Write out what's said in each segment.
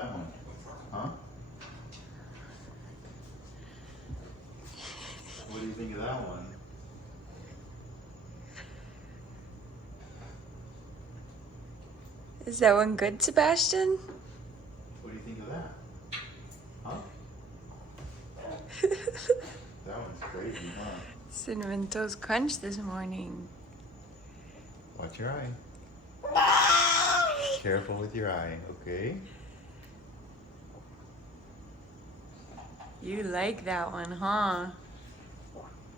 that one? Huh? What do you think of that one? Is that one good, Sebastian? What do you think of that? Huh? That one's crazy, huh? Cinnamon Toast Crunch this morning. Watch your eye. Careful with your eye, okay? You like that one, huh?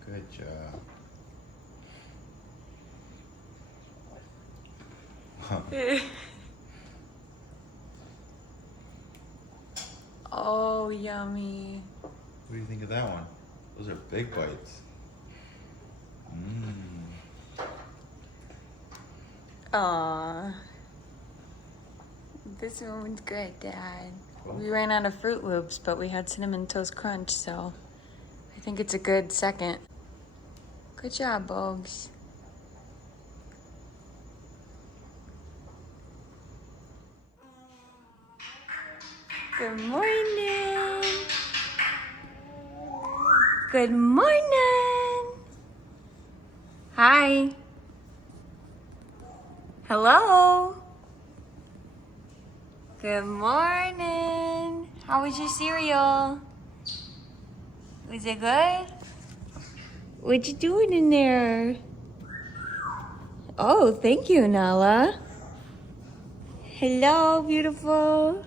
Good job. Oh, yummy. What do you think of that one? Those are big bites. Mmm. Aw. This one's good, Dad. Cool. We ran out of Fruit Loops, but we had Cinnamon Toast Crunch, so I think it's a good second. Good job, Bogues. Good morning. Good morning. Hi. Hello. Good morning. How was your cereal? Was it good? What you doing in there? Oh, thank you, Nala. Hello, beautiful.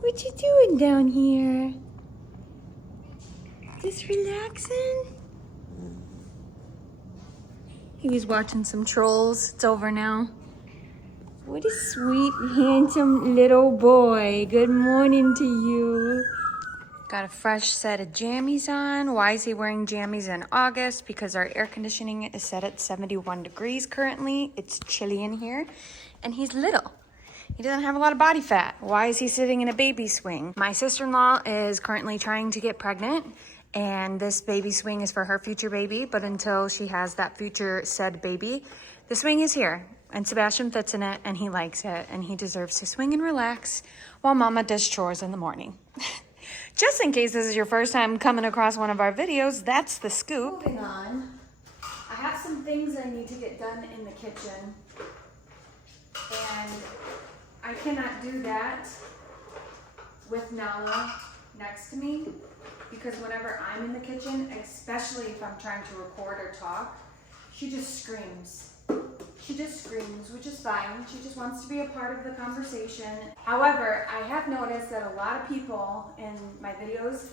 What you doing down here? Just relaxing? He was watching some trolls. It's over now. What a sweet, handsome little boy. Good morning to you. Got a fresh set of jammies on. Why is he wearing jammies in August? Because our air conditioning is set at 71 degrees currently. It's chilly in here. And he's little. He doesn't have a lot of body fat. Why is he sitting in a baby swing? My sister-in-law is currently trying to get pregnant, and this baby swing is for her future baby, but until she has that future said baby, the swing is here, and Sebastian fits in it, and he likes it, and he deserves to swing and relax while Mama does chores in the morning. Just in case this is your first time coming across one of our videos, that's the scoop. Moving on, I have some things I need to get done in the kitchen, and I cannot do that with Nala next to me because whenever I'm in the kitchen, especially if I'm trying to record or talk, she just screams. She just screams, which is fine. She just wants to be a part of the conversation. However, I have noticed that a lot of people in my videos,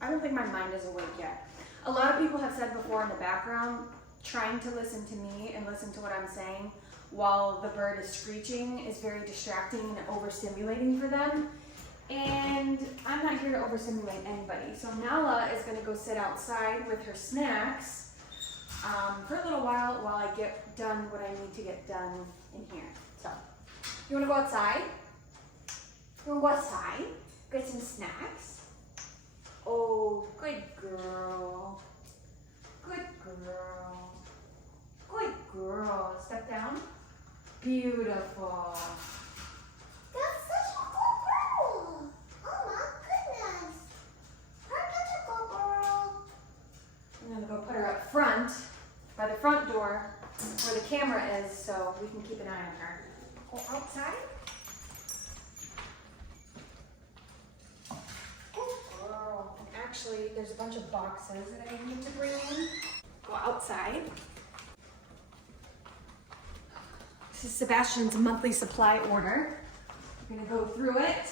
I don't think my mind is awake yet. A lot of people have said before in the background, trying to listen to me and listen to what I'm saying while the bird is screeching is very distracting and overstimulating for them. And I'm not here to overstimulate anybody. So Nala is gonna go sit outside with her snacks for a little while I get done what I need to get done in here. So, you wanna go outside? You wanna go outside? Get some snacks? Oh, good girl. Good girl. Good girl. Step down. Beautiful. That's such a good girl. Oh my goodness. Her such a good girl. I'm gonna go put her up front by the front door where the camera is so we can keep an eye on her. Go outside. Good girl. And actually, there's a bunch of boxes that I need to bring in. Go outside. This is Sebastian's monthly supply order. We're gonna go through it.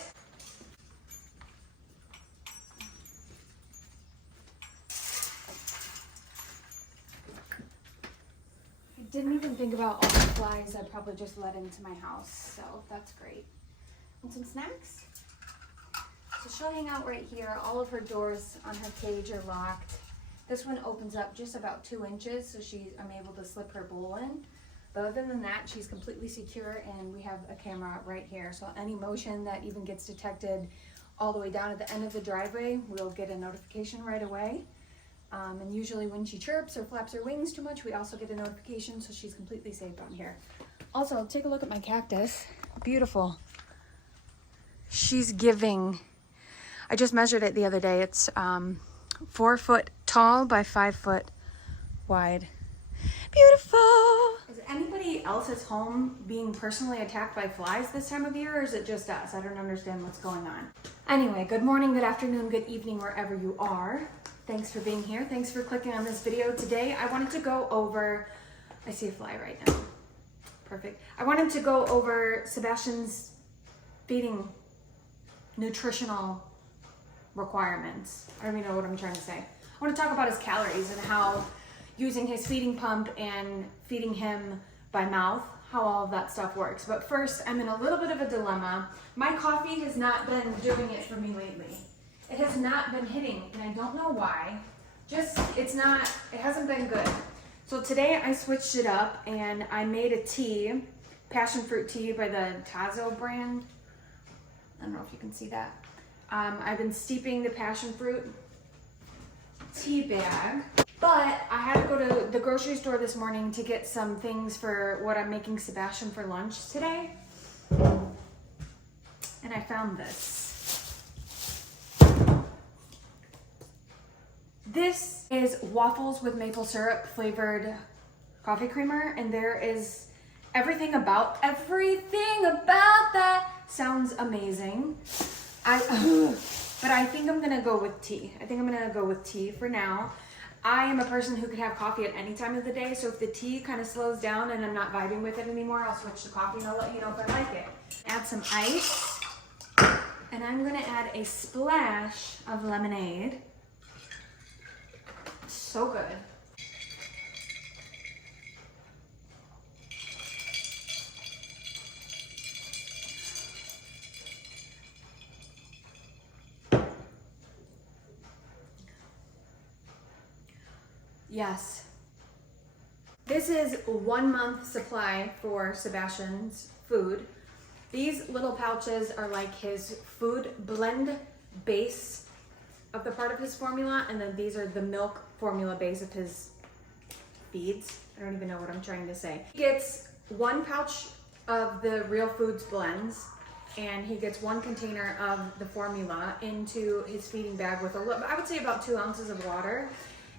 I didn't even think about all the flies I probably just let into my house, so that's great. And some snacks. So she'll hang out right here. All of her doors on her cage are locked. This one opens up just about 2 inches, so I'm able to slip her bowl in. But other than that, she's completely secure, and we have a camera right here. So any motion that even gets detected all the way down at the end of the driveway, we'll get a notification right away. And usually when she chirps or flaps her wings too much, we also get a notification, so she's completely safe down here. Also, take a look at my cactus. Beautiful. She's giving. I just measured it the other day. It's 4 foot tall by 5 foot wide. Beautiful. Is anybody else's home being personally attacked by flies this time of year, or is it just us? I don't understand what's going on. Anyway, good morning, good afternoon, good evening, wherever you are. Thanks for being here. Thanks for clicking on this video today. I wanted to go over, I see a fly right now. Perfect. I wanted to go over Sebastian's feeding nutritional requirements. I don't even know what I'm trying to say. I want to talk about his calories and how using his feeding pump and feeding him by mouth, how all of that stuff works. But first, I'm in a little bit of a dilemma. My coffee has not been doing it for me lately. It has not been hitting, and I don't know why. It hasn't been good. So today I switched it up and I made a tea, passion fruit tea by the Tazo brand. I don't know if you can see that. I've been steeping the passion fruit tea bag, but I had to go to the grocery store this morning to get some things for what I'm making Sebastian for lunch today. And I found this. This is waffles with maple syrup flavored coffee creamer, and there is everything about that sounds amazing. But I think I'm gonna go with tea. I think I'm gonna go with tea for now. I am a person who could have coffee at any time of the day, so if the tea kind of slows down and I'm not vibing with it anymore, I'll switch to coffee and I'll let you know if I like it. Add some ice, and I'm gonna add a splash of lemonade. So good. Yes. This is 1 month supply for Sebastian's food. These little pouches are like his food blend base of the part of his formula, and then these are the milk formula base of his feeds. I don't even know what I'm trying to say. He gets 1 pouch of the Real Foods blends, and he gets 1 container of the formula into his feeding bag with I would say about 2 ounces of water.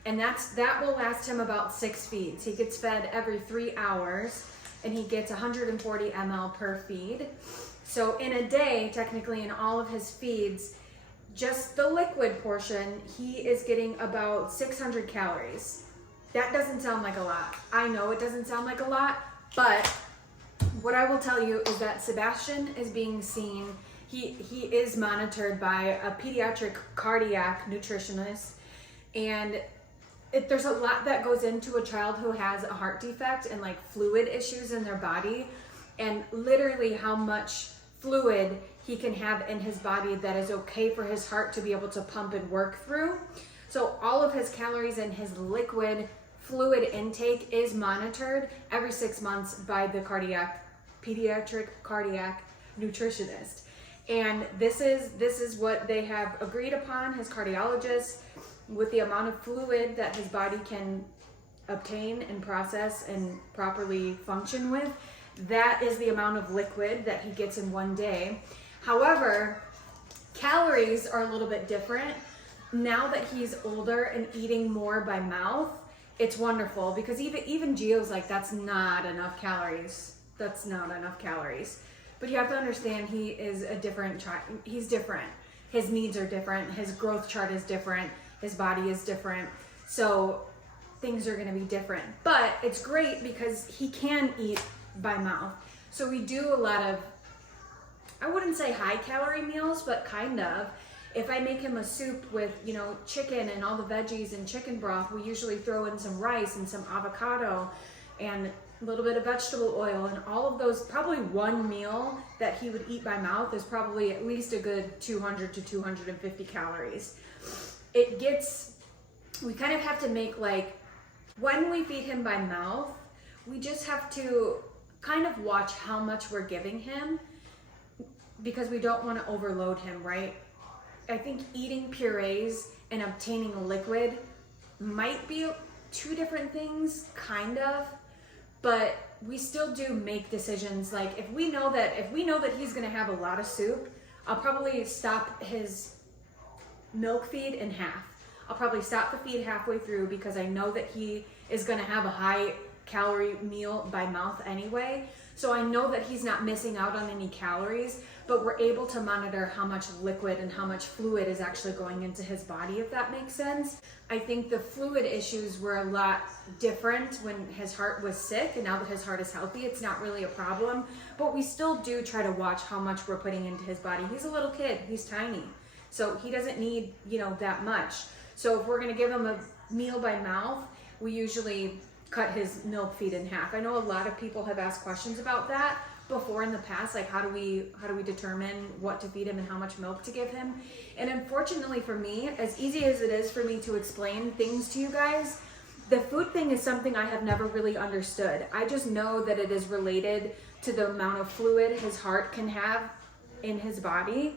And that will last him about 6 feeds. He gets fed every 3 hours, and he gets 140 ml per feed. So in a day, technically in all of his feeds, just the liquid portion, he is getting about 600 calories. That doesn't sound like a lot. I know it doesn't sound like a lot, but what I will tell you is that Sebastian is being seen, he is monitored by a pediatric cardiac nutritionist, and there's a lot that goes into a child who has a heart defect and like fluid issues in their body, and literally how much fluid he can have in his body that is okay for his heart to be able to pump and work through. So all of his calories and his liquid fluid intake is monitored every 6 months by the pediatric cardiac nutritionist. And this is what they have agreed upon, his cardiologist, with the amount of fluid that his body can obtain and process and properly function with. That is the amount of liquid that he gets in 1 day. However, calories are a little bit different. Now that he's older and eating more by mouth, it's wonderful, because even Gio's like, that's not enough calories. That's not enough calories. But you have to understand, he is a different child. He's different. His needs are different. His growth chart is different. His body is different. So things are gonna be different. But it's great because he can eat by mouth. So we do a lot of, I wouldn't say high calorie meals, but kind of. If I make him a soup with, chicken and all the veggies and chicken broth, we usually throw in some rice and some avocado and a little bit of vegetable oil, and all of those, probably 1 meal that he would eat by mouth is probably at least a good 200 to 250 calories. We kind of have to make, like, when we feed him by mouth, we just have to kind of watch how much we're giving him, because we don't want to overload him, right? I think eating purees and obtaining a liquid might be 2 different things, kind of, but we still do make decisions. Like if we know that he's gonna have a lot of soup, I'll probably stop his milk feed in half. I'll probably stop the feed halfway through because I know that he is gonna have a high calorie meal by mouth anyway. So I know that he's not missing out on any calories, but we're able to monitor how much liquid and how much fluid is actually going into his body, if that makes sense. I think the fluid issues were a lot different when his heart was sick, and now that his heart is healthy, it's not really a problem. But we still do try to watch how much we're putting into his body. He's a little kid, he's tiny. So he doesn't need, that much. So if we're gonna give him a meal by mouth, we usually cut his milk feed in half. I know a lot of people have asked questions about that before in the past, like how do we determine what to feed him and how much milk to give him? And unfortunately for me, as easy as it is for me to explain things to you guys, the food thing is something I have never really understood. I just know that it is related to the amount of fluid his heart can have in his body.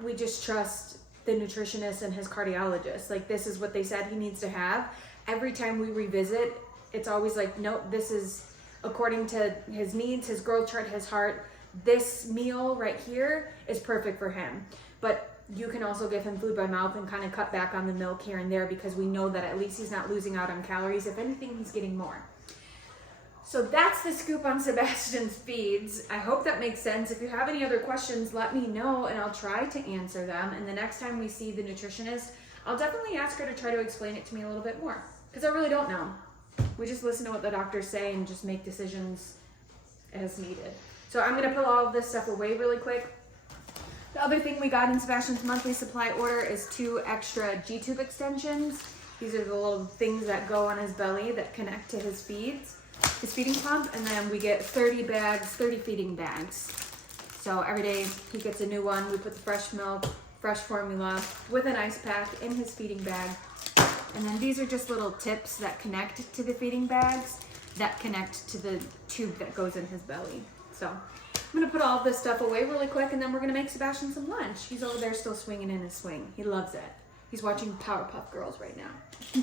We just trust the nutritionist and his cardiologist. Like, this is what they said he needs to have. Every time we revisit, it's always like, nope, this is according to his needs, his growth chart, his heart. This meal right here is perfect for him. But you can also give him food by mouth and kind of cut back on the milk here and there, because we know that at least he's not losing out on calories. If anything, he's getting more. So that's the scoop on Sebastian's feeds. I hope that makes sense. If you have any other questions, let me know and I'll try to answer them. And the next time we see the nutritionist, I'll definitely ask her to try to explain it to me a little bit more, because I really don't know. We just listen to what the doctors say and just make decisions as needed. So I'm gonna put all of this stuff away really quick. The other thing we got in Sebastian's monthly supply order is 2 extra G-tube extensions. These are the little things that go on his belly that connect to his feeds, his feeding pump, and then we get 30 bags, 30 feeding bags. So every day he gets a new one. We put the fresh milk, fresh formula with an ice pack in his feeding bag. And then these are just little tips that connect to the feeding bags that connect to the tube that goes in his belly. So I'm gonna put all of this stuff away really quick, and then we're gonna make Sebastian some lunch. He's over there still swinging in his swing. He loves it. He's watching Powerpuff Girls right now.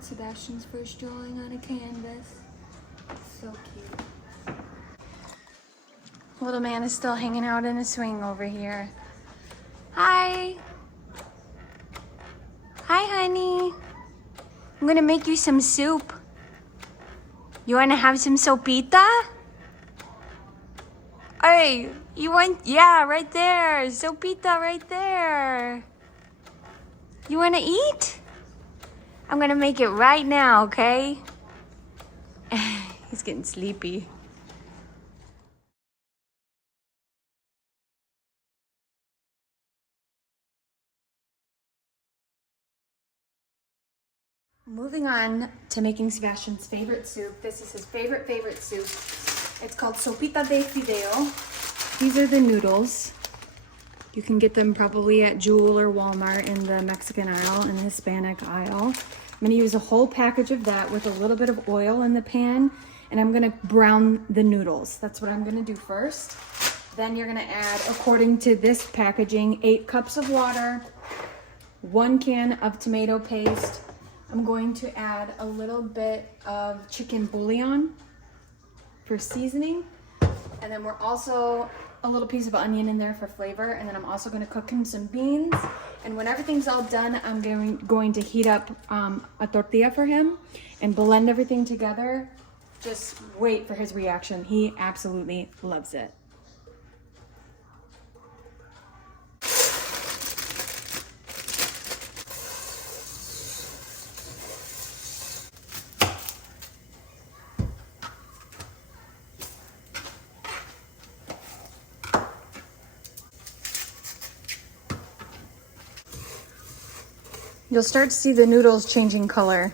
Sebastian's first drawing on a canvas. So cute. Little man is still hanging out in a swing over here. Hi. Hi, honey. I'm gonna make you some soup. You wanna have some sopita? Hey, you want, yeah, right there. Sopita right there. You wanna eat? I'm gonna make it right now, okay? He's getting sleepy. Moving on to making Sebastian's favorite soup. This is his favorite soup. It's called sopita de fideo. These are the noodles. You can get them probably at Jewel or Walmart in the Mexican aisle and the Hispanic aisle. I'm gonna use a whole package of that with a little bit of oil in the pan, and I'm gonna brown the noodles. That's what I'm gonna do first. Then you're gonna add, according to this packaging, 8 cups of water, 1 can of tomato paste. I'm going to add a little bit of chicken bouillon for seasoning. And then we're also a little piece of onion in there for flavor. And then I'm also gonna cook him some beans. And when everything's all done, I'm going to heat up a tortilla for him and blend everything together. Just wait for his reaction. He absolutely loves it. You'll start to see the noodles changing color.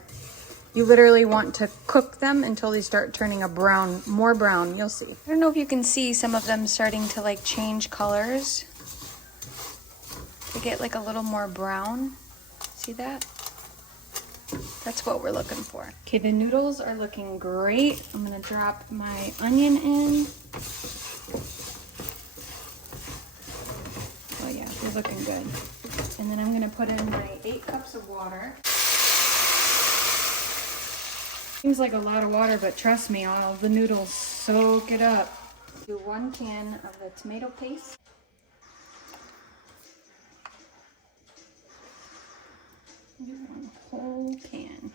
You literally want to cook them until they start turning a brown, more brown. You'll see. I don't know if you can see some of them starting to like change colors. They get like a little more brown. See that? That's what we're looking for. Okay, the noodles are looking great. I'm gonna drop my onion in. Oh yeah, they're looking good. And then I'm gonna put in my 8 cups of water. Seems like a lot of water, but trust me, all the noodles soak it up. Do 1 can of the tomato paste. Do 1 whole can.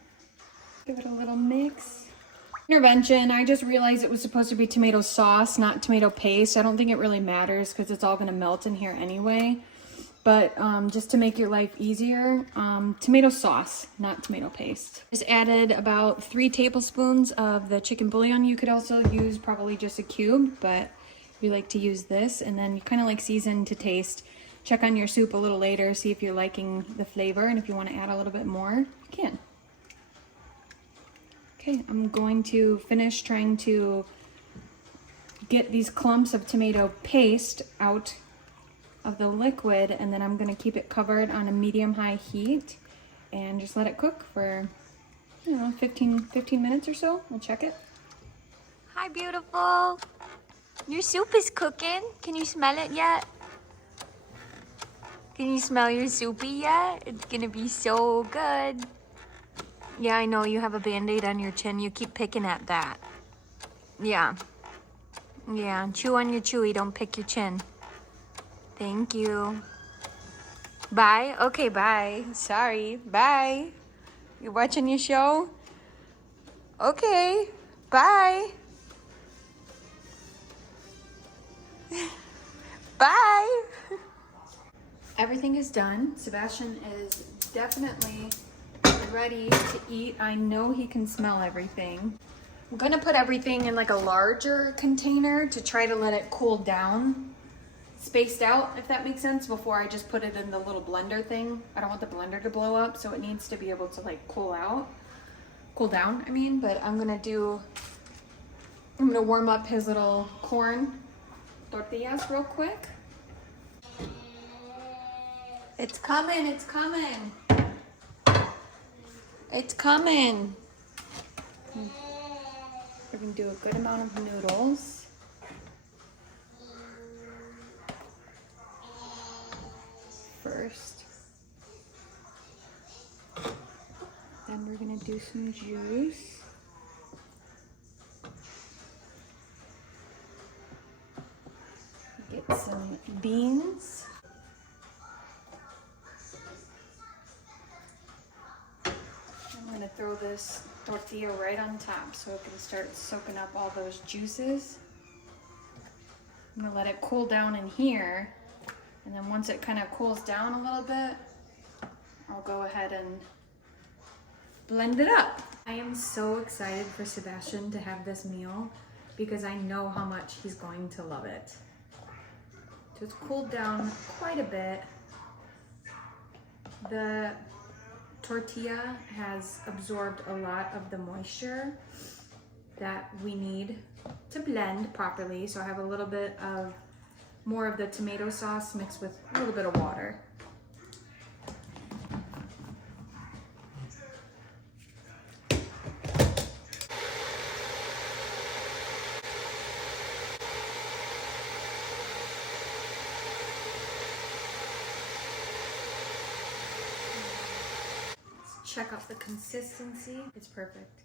Give it a little mix. Intervention, I just realized it was supposed to be tomato sauce, not tomato paste. I don't think it really matters because it's all gonna melt in here anyway. But just to make your life easier, tomato sauce, not tomato paste. Just added about 3 tablespoons of the chicken bouillon. You could also use probably just a cube, but we like to use this. And then you kind of like season to taste. Check on your soup a little later, see if you're liking the flavor, and if you want to add a little bit more, you can. Okay, I'm going to finish trying to get these clumps of tomato paste out of the liquid, and then I'm gonna keep it covered on a medium-high heat and just let it cook for, I don't know, 15 minutes or so. We'll check it. Hi, beautiful. Your soup is cooking. Can you smell it yet? Can you smell your soupy yet? It's gonna be so good. Yeah, I know you have a Band-Aid on your chin. You keep picking at that. Yeah. Yeah, chew on your chewy. Don't pick your chin. Thank you. Bye? Okay, bye. Sorry. Bye. You watching your show? Okay. Bye. Bye. Everything is done. Sebastian is definitely ready to eat. I know he can smell everything. I'm gonna put everything in like a larger container to try to let it cool down. Spaced out, if that makes sense, before I just put it in the little blender thing. I don't want the blender to blow up, so it needs to be able to like cool down, I mean. But I'm gonna warm up his little corn tortillas real quick. It's coming, it's coming. It's coming. We're gonna do a good amount of noodles. First. Then we're gonna do some juice. Get some beans. I'm gonna throw this tortilla right on top so it can start soaking up all those juices. I'm gonna let it cool down in here. And then once it kind of cools down a little bit, I'll go ahead and blend it up. I am so excited for Sebastian to have this meal because I know how much he's going to love it. So it's cooled down quite a bit. The tortilla has absorbed a lot of the moisture that we need to blend properly. So I have a little bit of more of the tomato sauce mixed with a little bit of water. Let's check out the consistency. It's perfect.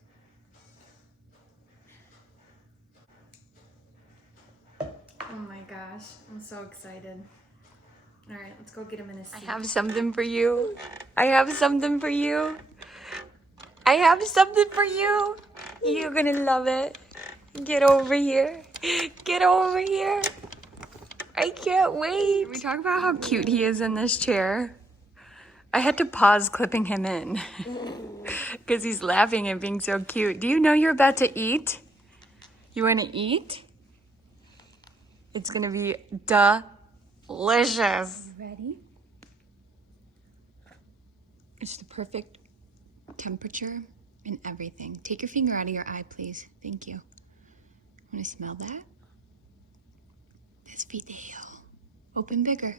Oh my gosh, I'm so excited. All right, let's go get him in his seat. I have something for you. I have something for you. I have something for you. You're gonna love it. Get over here. Get over here. I can't wait. Can we talk about how cute he is in this chair? I had to pause clipping him in because he's laughing and being so cute. Do you know you're about to eat? You want to eat? It's gonna be delicious. Ready? It's the perfect temperature and everything. Take your finger out of your eye, please. Thank you. Want to smell that? That's video. Open bigger.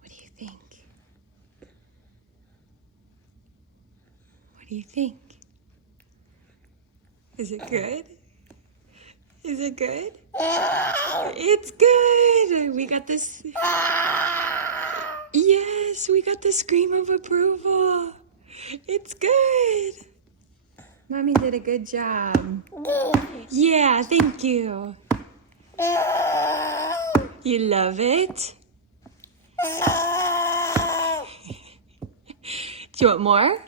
What do you think? What do you think? Is it good? Is it good? It's good. We got this. Yes, we got the scream of approval. It's good. Mommy did a good job. Yeah, thank you. You love it? Do you want more?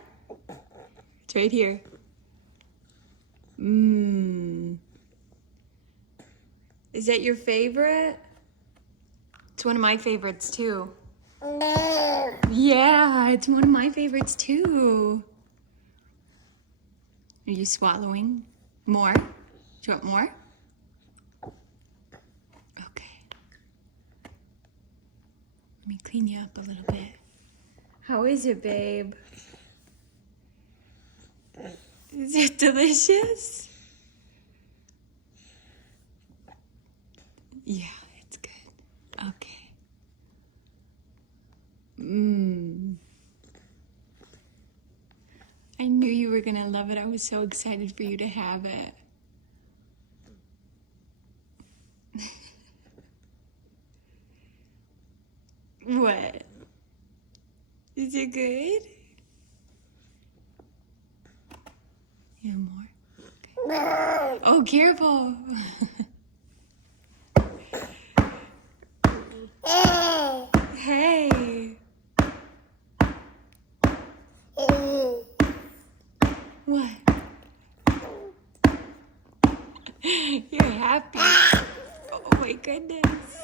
It's right here. Mmm. Is that your favorite? It's one of my favorites too. Yeah, it's one of my favorites too. Are you swallowing? More? Do you want more? Okay. Let me clean you up a little bit. How is it, babe? Is it delicious? Yeah, it's good. Okay. Mmm. I knew you were gonna love it. I was so excited for you to have it. What? Is it good? You want more? Okay. Oh, careful. Hey. What? You're happy. Oh my goodness.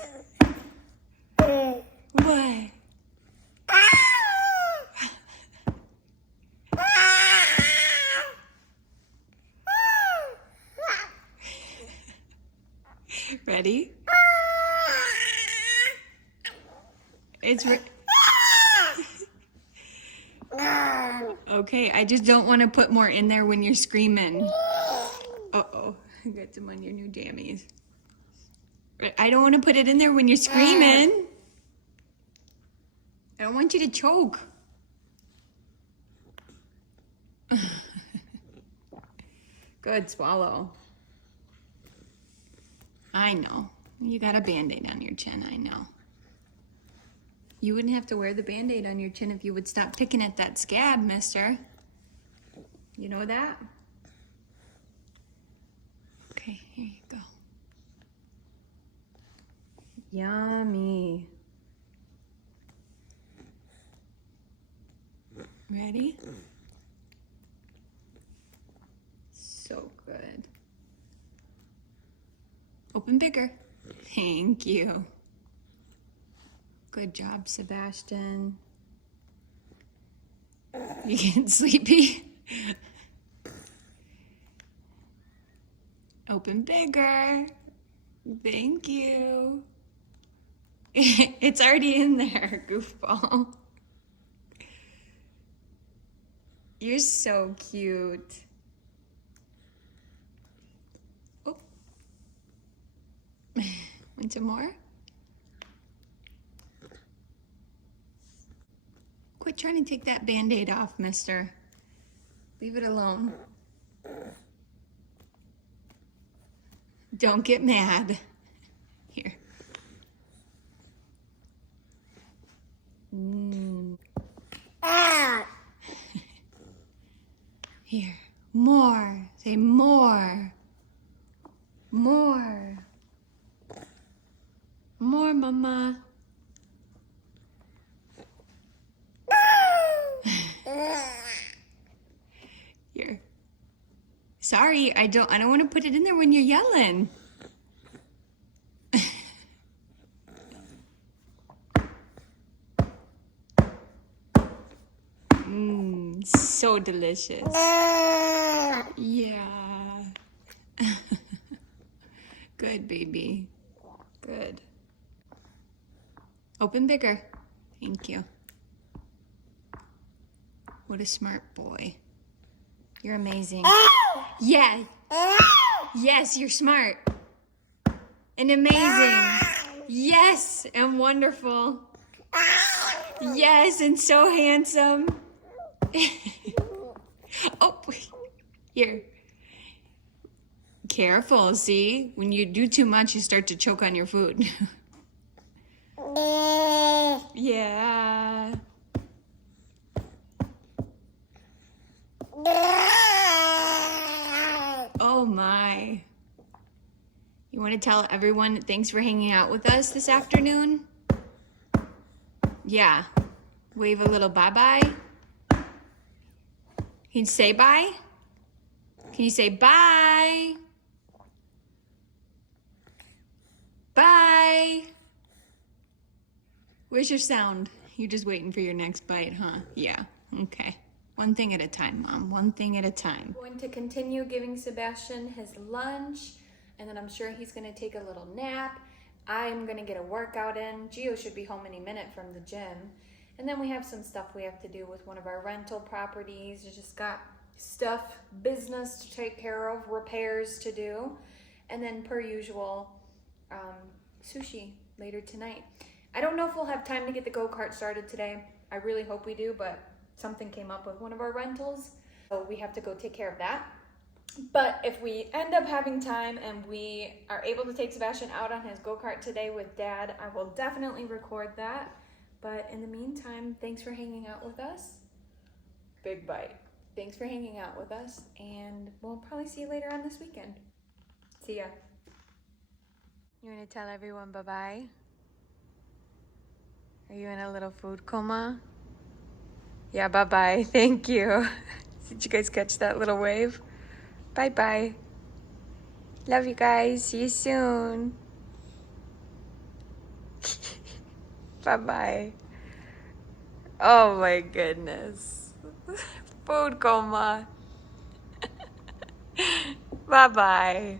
What? Ready? It's okay, I just don't want to put more in there when you're screaming. Uh-oh, I got some on your new jammies. I don't want to put it in there when you're screaming. I don't want you to choke. Good, swallow. I know. You got a Band-Aid on your chin, I know. You wouldn't have to wear the Band-Aid on your chin if you would stop picking at that scab, mister. You know that? Okay, here you go. Yummy. Ready? So good. Open bigger. Thank you. Good job, Sebastian. You getting sleepy? Open bigger. Thank you. It's already in there, goofball. You're so cute. Oh. Want some more? Quit trying to take that Band-Aid off, mister. Leave it alone. Don't get mad. Here. Here. More. Say more. More. More, mama. Here. Sorry, I don't want to put it in there when you're yelling. So delicious. Yeah. Good, baby. Good. Open bigger. Thank you. What a smart boy. You're amazing. Yeah. Yes, you're smart. And amazing. Yes, and wonderful. Yes, and so handsome. Oh, here. Careful, see? When you do too much, you start to choke on your food. Yeah. Oh my. You want to tell everyone thanks for hanging out with us this afternoon? Yeah. Wave a little bye-bye. Can you say bye? Can you say bye? Bye. Where's your sound? You're just waiting for your next bite, huh? Yeah. Okay. One thing at a time, Mom. One thing at a time. I'm going to continue giving Sebastian his lunch, and then I'm sure he's going to take a little nap. I'm going to get a workout in. Gio should be home any minute from the gym. And then we have some stuff we have to do with one of our rental properties. We just got stuff, business to take care of, repairs to do. And then per usual, sushi later tonight. I don't know if we'll have time to get the go-kart started today. I really hope we do, but something came up with one of our rentals, so we have to go take care of that. But if we end up having time and we are able to take Sebastian out on his go-kart today with Dad, I will definitely record that. But in the meantime, thanks for hanging out with us. Big bite. Thanks for hanging out with us, and we'll probably see you later on this weekend. See ya. You want to tell everyone bye-bye? Are you in a little food coma? Yeah, bye-bye. Thank you. Did you guys catch that little wave? Bye-bye. Love you guys. See you soon. Bye-bye. Oh my goodness. Food coma. Bye-bye.